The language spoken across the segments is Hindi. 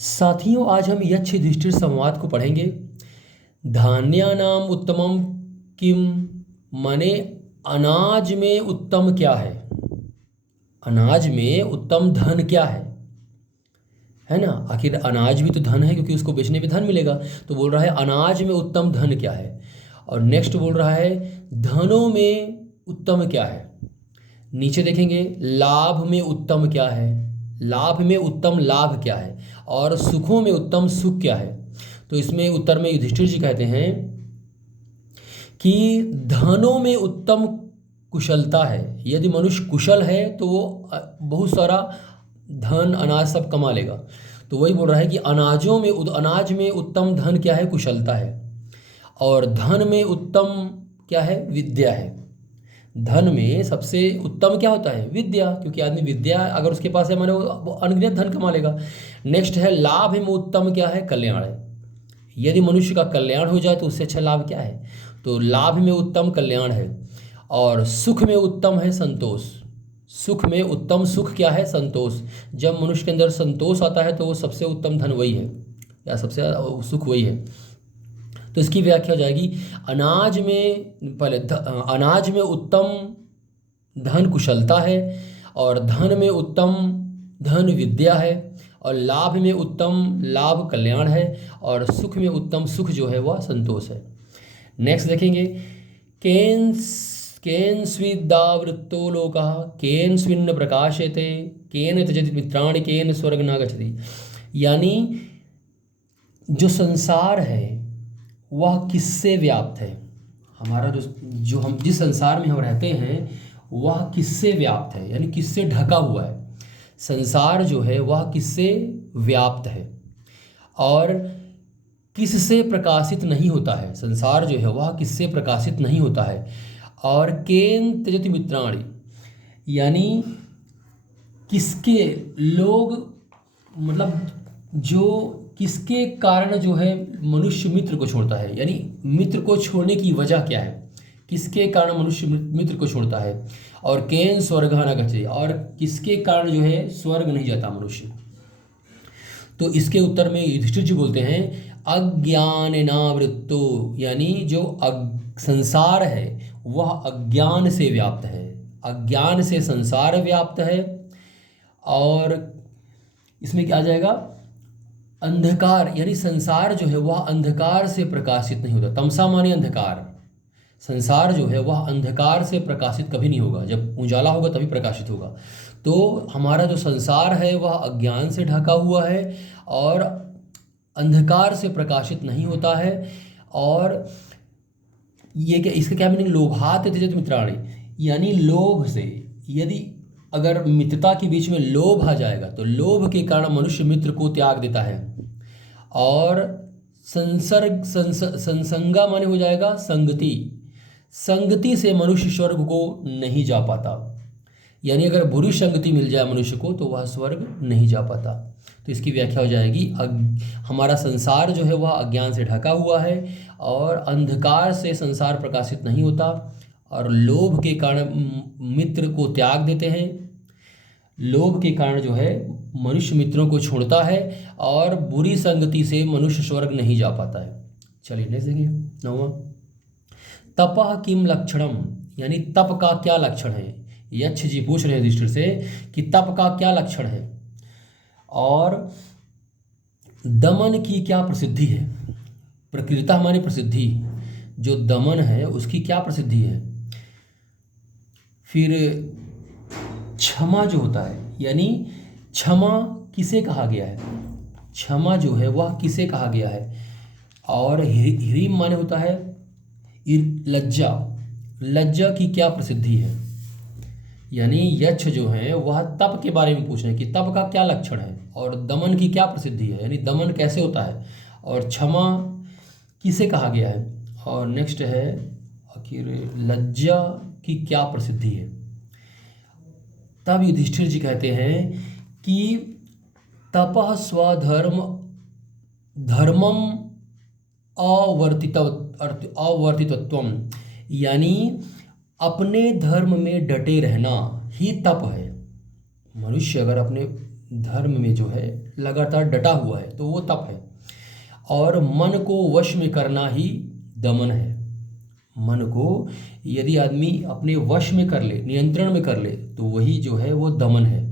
साथियों, आज हम यक्ष युधिष्ठिर संवाद को पढ़ेंगे। धान्यानाम उत्तमम किम, माने अनाज में उत्तम क्या है। अनाज में उत्तम धन क्या है ना। आखिर अनाज भी तो धन है, क्योंकि उसको बेचने पे धन मिलेगा। तो बोल रहा है अनाज में उत्तम धन क्या है। और नेक्स्ट बोल रहा है धनों में उत्तम क्या है। नीचे देखेंगे लाभ में उत्तम क्या है, लाभ में उत्तम लाभ क्या है, और सुखों में उत्तम सुख क्या है। तो इसमें उत्तर में युधिष्ठिर जी कहते हैं कि धनों में उत्तम कुशलता है। यदि मनुष्य कुशल है तो वो बहुत सारा धन अनाज सब कमा लेगा। तो वही बोल रहा है कि अनाज में उत्तम धन क्या है, कुशलता है। और धन में उत्तम क्या है, विद्या है। धन में सबसे उत्तम क्या होता है, विद्या, क्योंकि आदमी विद्या अगर उसके पास है माने वो अनगिनत धन कमा लेगा। नेक्स्ट है लाभ में उत्तम क्या है, कल्याण है। यदि मनुष्य का कल्याण हो जाए तो उससे अच्छा लाभ क्या है। तो लाभ में उत्तम कल्याण है। और सुख में उत्तम है संतोष। सुख में उत्तम सुख क्या है, संतोष। जब मनुष्य के अंदर संतोष आता है तो वो सबसे उत्तम धन वही है, या सबसे सुख वही है। तो इसकी व्याख्या हो जाएगी अनाज में अनाज में उत्तम धन कुशलता है, और धन में उत्तम धन विद्या है, और लाभ में उत्तम लाभ कल्याण है, और सुख में उत्तम सुख जो है वह संतोष है। नेक्स्ट देखेंगे केन स्विदावृत्तो लोकः केन स्विन्न प्रकाशयते केन त्यजति मित्राणि केन स्वर्ग न गच्छति। यानी जो संसार है वह किससे व्याप्त है। हमारा जो हम जिस संसार में हम रहते हैं वह किससे व्याप्त है, यानी किससे ढका हुआ है। संसार जो है वह किससे व्याप्त है और किससे प्रकाशित नहीं होता है। संसार जो है वह किससे प्रकाशित नहीं होता है। और केन त्यजति मित्राणि, यानी किसके लोग, मतलब जो किसके कारण जो है मनुष्य मित्र को छोड़ता है, यानी मित्र को छोड़ने की वजह क्या है, किसके कारण मनुष्य मित्र को छोड़ता है। और केन स्वर्ग न गच्छति, और किसके कारण जो है स्वर्ग नहीं जाता मनुष्य। तो इसके उत्तर में युधिष्ठिर जी बोलते हैं अज्ञानेनावृत्तो, यानी जो संसार है वह अज्ञान से व्याप्त है। अज्ञान से संसार व्याप्त है। और इसमें क्या आ जाएगा, अंधकार, यानी संसार जो है वह अंधकार से प्रकाशित नहीं होता। तमसा माने अंधकार। संसार जो है वह अंधकार से प्रकाशित कभी नहीं होगा, जब उजाला होगा तभी प्रकाशित होगा। तो हमारा जो संसार है वह अज्ञान से ढका हुआ है और अंधकार से प्रकाशित नहीं होता है। और ये क्या, इसका क्या मीनिंग, लोभात त्यजति मित्राणि, यानी लोभ से, यदि अगर मित्रता के बीच में लोभ आ जाएगा तो लोभ के कारण मनुष्य मित्र को त्याग देता है। और संसंगा माने हो जाएगा संगति। संगति से मनुष्य स्वर्ग को नहीं जा पाता, यानी अगर बुरी संगति मिल जाए मनुष्य को तो वह स्वर्ग नहीं जा पाता। तो इसकी व्याख्या हो जाएगी हमारा संसार जो है वह अज्ञान से ढका हुआ है और अंधकार से संसार प्रकाशित नहीं होता, और लोभ के कारण मित्र को त्याग देते हैं। लोभ के कारण जो है मनुष्य मित्रों को छोड़ता है, और बुरी संगति से मनुष्य स्वर्ग नहीं जा पाता है। चलिए नेक्स्ट देखिए 9वां, तपः किम लक्षणम, यानी तप का क्या लक्षण है। यक्ष जी पूछ रहे हैं युधिष्ठिर से कि तप का क्या लक्षण है, और दमन की क्या प्रसिद्धि है। प्रकृता हमारी प्रसिद्धि, जो दमन है उसकी क्या प्रसिद्धि है। फिर क्षमा जो होता है, यानी क्षमा किसे कहा गया है, क्षमा जो है वह किसे कहा गया है। और ह्रीम माने होता है लज्जा, लज्जा की क्या प्रसिद्धि है। यानी यक्ष जो है वह तप के बारे में पूछ रहे हैं कि तप का क्या लक्षण है, और दमन की क्या प्रसिद्धि है, यानी दमन कैसे होता है, और क्षमा किसे कहा गया है। और नेक्स्ट है आखिर लज्जा की क्या प्रसिद्धि है। तब युधिष्ठिर जी कहते हैं कि तपः स्वधर्म धर्मम अवर्तितत्वम, यानी अपने धर्म में डटे रहना ही तप है। मनुष्य अगर अपने धर्म में जो है लगातार डटा हुआ है तो वो तप है। और मन को वश में करना ही दमन है। मन को यदि आदमी अपने वश में कर ले, नियंत्रण में कर ले, तो वही जो है वो दमन है।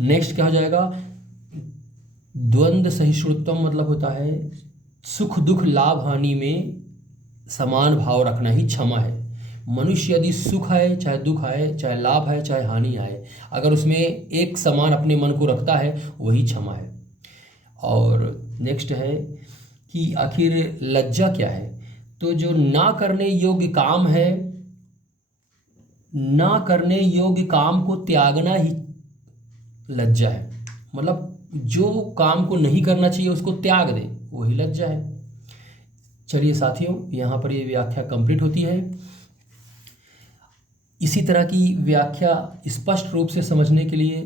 नेक्स्ट क्या हो जाएगा, द्वंद्व सहिष्णुत्वम मतलब होता है सुख दुख लाभ हानि में समान भाव रखना ही क्षमा है। मनुष्य यदि सुख आए चाहे दुख आए, चाहे लाभ आए चाहे हानि आए, अगर उसमें एक समान अपने मन को रखता है वही क्षमा है। और नेक्स्ट है कि आखिर लज्जा क्या है, तो जो ना करने योग्य काम है, ना करने योग्य काम को त्यागना ही लज्जा है। मतलब जो काम को नहीं करना चाहिए उसको त्याग दे, वही लज्जा है। चलिए साथियों, यहाँ पर ये व्याख्या कंप्लीट होती है। इसी तरह की व्याख्या स्पष्ट रूप से समझने के लिए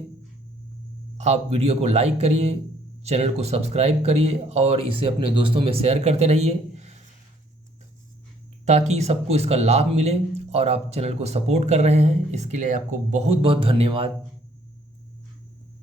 आप वीडियो को लाइक करिए, चैनल को सब्सक्राइब करिए और इसे अपने दोस्तों में शेयर करते रहिए ताकि सबको इसका लाभ मिले। और आप चैनल को सपोर्ट कर रहे हैं, इसके लिए आपको बहुत बहुत धन्यवाद।